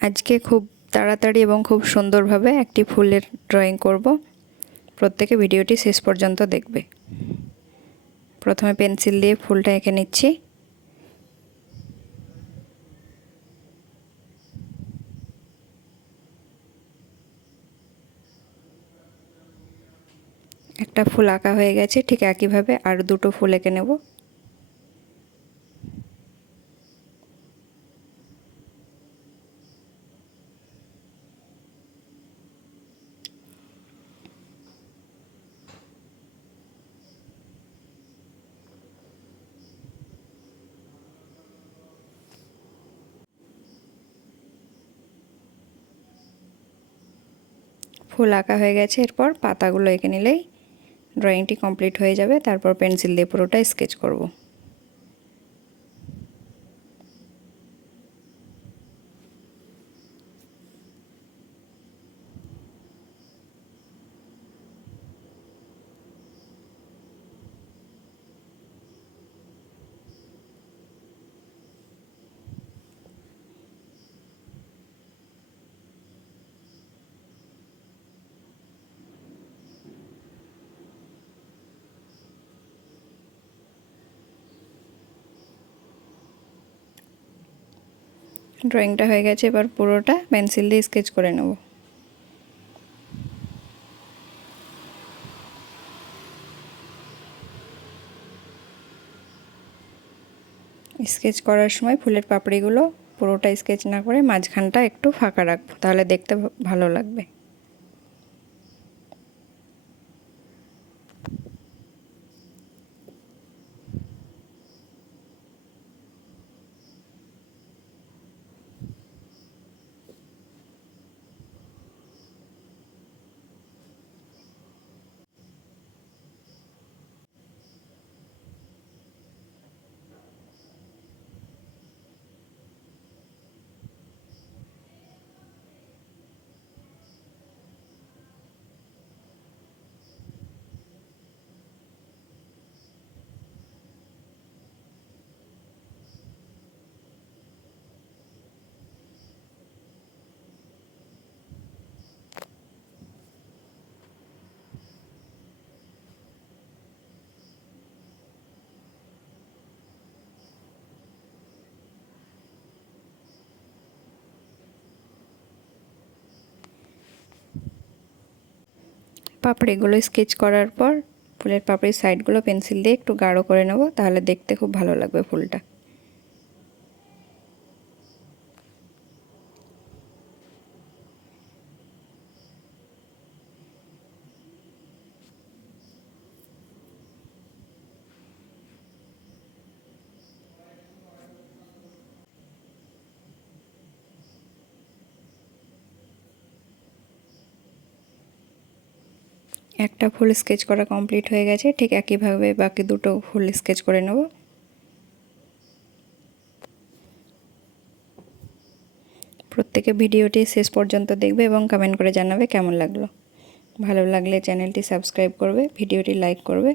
আজকে খুব তাড়াতাড়ি এবং খুব সুন্দরভাবে একটি ফুলের ড্রয়িং করব। প্রত্যেকে ভিডিওটি শেষ পর্যন্ত দেখবে। প্রথমে পেন্সিল দিয়ে ফুলটা এঁকে নিচ্ছি। একটা ফুল আঁকা হয়ে গেছে, ঠিক একইভাবে আর দুটো ফুল এঁকে নেব। ফুল আঁকা হয়ে গেছে, এরপর পাতাগুলো এঁকে নিলেই ড্রয়িংটি কমপ্লিট হয়ে যাবে। তারপর পেন্সিল দিয়ে পুরোটা স্কেচ করব। ড্রয়িংটা হয়ে গেছে, এবার পুরোটা পেন্সিল দিয়ে স্কেচ করে নেব। স্কেচ করার সময় ফুলের পাপড়িগুলো পুরোটা স্কেচ না করে মাঝখানটা একটু ফাঁকা রাখবো, তাহলে দেখতে ভালো লাগবে। পাপড়িগুলো স্কেচ করার পর ফুলের পাপড়ির সাইডগুলো পেন্সিল দিয়ে একটু গাঢ় করে নেব, তাহলে দেখতে খুব ভালো লাগবে ফুলটা। একটা ফুল স্কেচ করা কমপ্লিট হয়ে গেছে, ঠিক একইভাবে বাকি দুটো ফুল স্কেচ করে নেব। প্রত্যেকে ভিডিওটি শেষ পর্যন্ত দেখবে এবং কমেন্ট করে জানাবে কেমন লাগলো। ভালো লাগলে চ্যানেলটি সাবস্ক্রাইব করবে, ভিডিওটি লাইক করবে।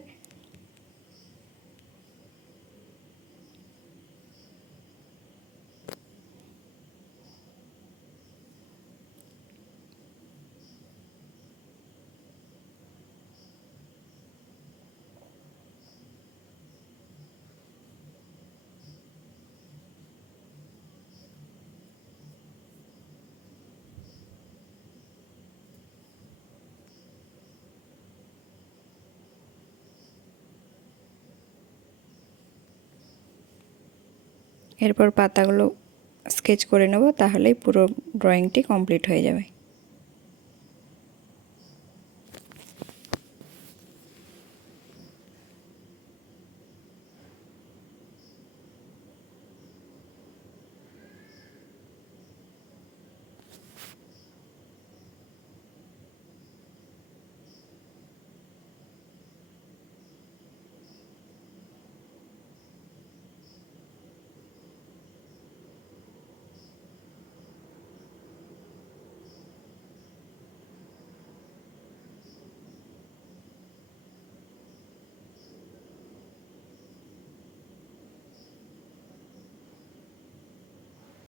এরপর পাতাগুলো স্কেচ করে নেব, তাহলেই পুরো ড্রয়িংটি কমপ্লিট হয়ে যাবে।